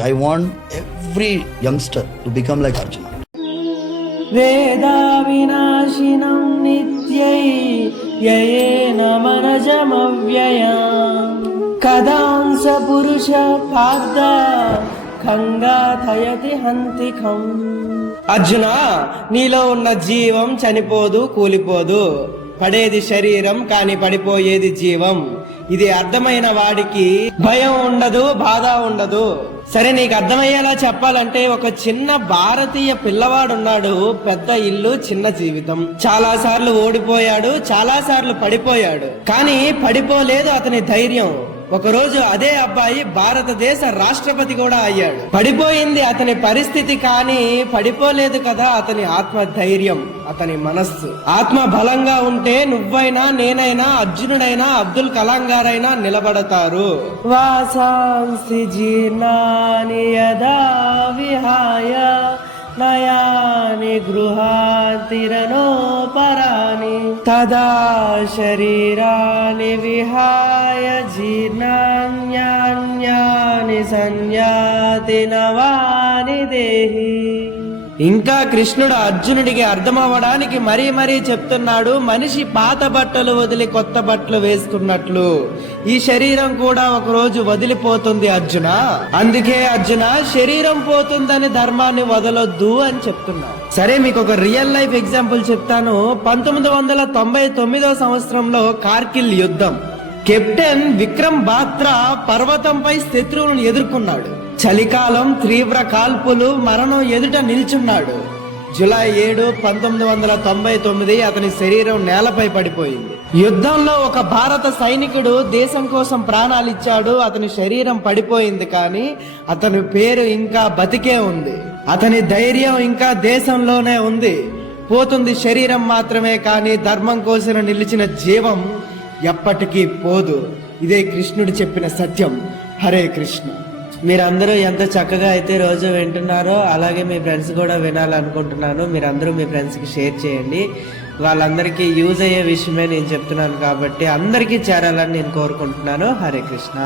I want every youngster to become like Arjuna. వేదా వినాశినం నిత్యై యయేన మనజమవ్యయ కదాంస పురుష పార్థ ఖంగాథయతి హంతికం. అర్జున, నీలో ఉన్న జీవం చనిపోదు, కూలిపోదు. పడేది శరీరం, కాని పడిపోయేది జీవం. ఇది అర్థమైన వాడికి భయం ఉండదు, బాధ ఉండదు. సరే, నీకు అర్థమయ్యేలా చెప్పాలంటే ఒక చిన్న భారతీయ పిల్లవాడున్నాడు. పెద్ద ఇల్లు, చిన్న జీవితం. చాలా సార్లు ఓడిపోయాడు, చాలా సార్లు పడిపోయాడు. కానీ పడిపోలేదు అతని ధైర్యం. ఒకరోజు అదే అబ్బాయి భారతదేశ రాష్ట్రపతి కూడా అయ్యాడు. పడిపోయింది అతని పరిస్థితి, కానీ పడిపోలేదు కదా అతని ఆత్మ ధైర్యం, అతని మనస్సు. ఆత్మ బలంగా ఉంటే నువ్వైనా, నేనైనా, అర్జునుడైనా, అబ్దుల్ కలాం గారైనా నిలబడతారు. వాసాంసి జీర్ణాని యదా విహాయ నయాని గృహాతిరనోపరాని తదా శరీరాని విహాయ జీర్ణాన్యాన్యాని సంయాతి నవాని దేహి. ఇంకా కృష్ణుడు అర్జునుడికి అర్థమవ్వడానికి మరీ మరీ చెప్తున్నాడు, మనిషి పాత బట్టలు వదిలి కొత్త బట్టలు వేసుకున్నట్లు ఈ శరీరం కూడా ఒకరోజు వదిలిపోతుంది అర్జున. అందుకే అర్జున, శరీరం పోతుందని ధర్మాన్ని వదలొద్దు అని చెప్తున్నా. సరే, మీకు ఒక రియల్ లైఫ్ ఎగ్జాంపుల్ చెప్తాను. 1999 సంవత్సరంలో కార్గిల్ యుద్ధం. కెప్టెన్ విక్రమ్ బాత్రా పర్వతంపై శత్రువులను ఎదుర్కొన్నాడు. చలికాలం, తీవ్ర కాల్పులు, మరణం ఎదుట నిల్చున్నాడు. జూలై 7, 1999 అతని శరీరం నేలపై పడిపోయింది. యుద్ధంలో ఒక భారత సైనికుడు దేశం కోసం ప్రాణాలిచ్చాడు. అతని శరీరం పడిపోయింది, కానీ అతని పేరు ఇంకా బతికే ఉంది. అతని ధైర్యం ఇంకా దేశంలోనే ఉంది. పోతుంది శరీరం మాత్రమే, కానీ ధర్మం కోసం నిలిచిన జీవం ఎప్పటికీ పోదు. ఇదే కృష్ణుడు చెప్పిన సత్యం. హరే కృష్ణ. మీరందరూ ఎంత చక్కగా అయితే రోజు వింటున్నారో అలాగే మీ ఫ్రెండ్స్ కూడా వినాలనుకుంటున్నాను. మీరందరూ మీ ఫ్రెండ్స్కి షేర్ చేయండి. వాళ్ళందరికీ యూజ్ అయ్యే విషయమే నేను చెప్తున్నాను కాబట్టి అందరికీ చేరాలని నేను కోరుకుంటున్నాను. హరే కృష్ణ.